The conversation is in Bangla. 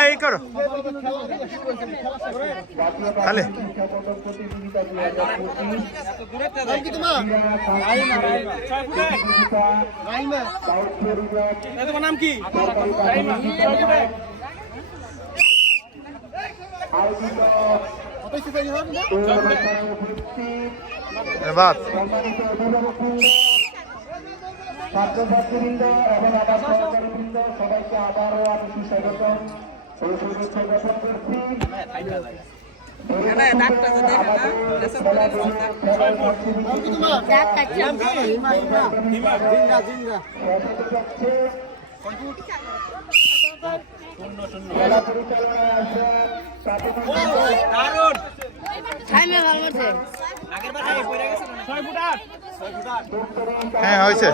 এই করো তাহলে তোমার নাম কি? বাদ ছাত্রছাত্রীবৃন্দ এবং আবার সহকারীবৃন্দ সবাইকে আবারও আমি সুস্বাগতম ও শুভেচ্ছা জ্ঞাপন করছি। হ্যাঁ হয়েছে।